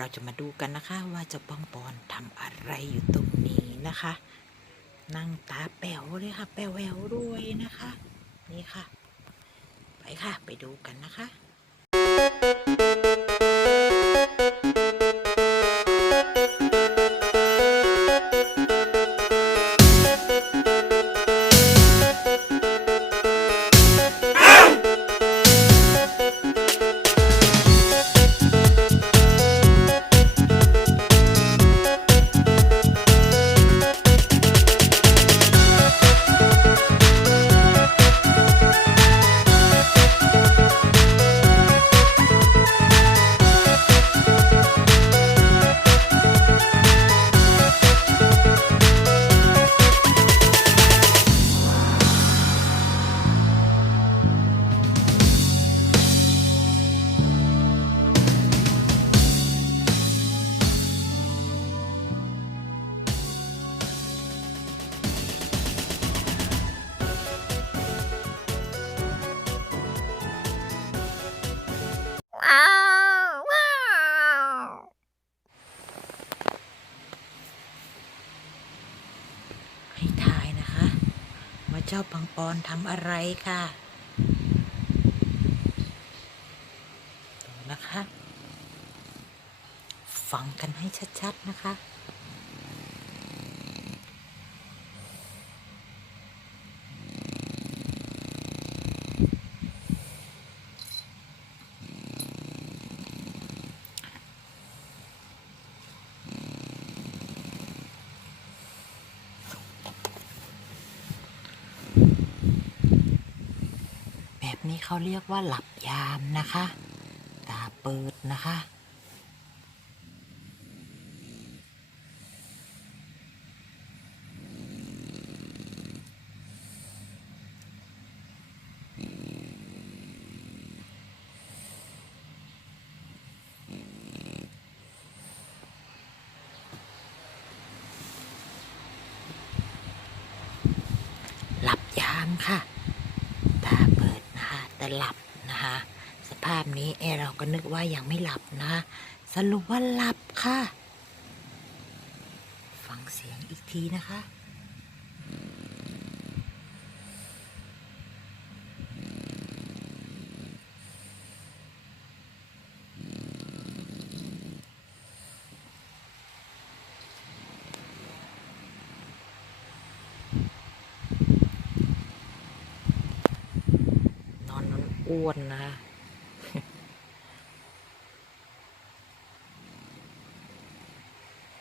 เราจะมาดูกันนะคะว่าเจ้าปองปอนทำอะไรอยู่ตรงนี้นะคะ นั่งตาแป๋วเลยค่ะ แป๋วแววด้วยนะคะ นี่ค่ะ ไปค่ะ ไปดูกันนะคะ ให้ทายนะคะ ว่าเจ้าปังปอนทำอะไรค่ะนะคะ ฟังกันให้ชัด ๆ นะคะ นี้เขาเรียกว่าหลับยามนะคะ ตาเปิดนะคะหลับยามค่ะะหลับนะคะ สภาพนี้เอเราก็นึกว่ายังไม่หลับนะ สรุปว่าหลับค่ะ ฟังเสียงอีกทีนะคะ อ้วนนะคะ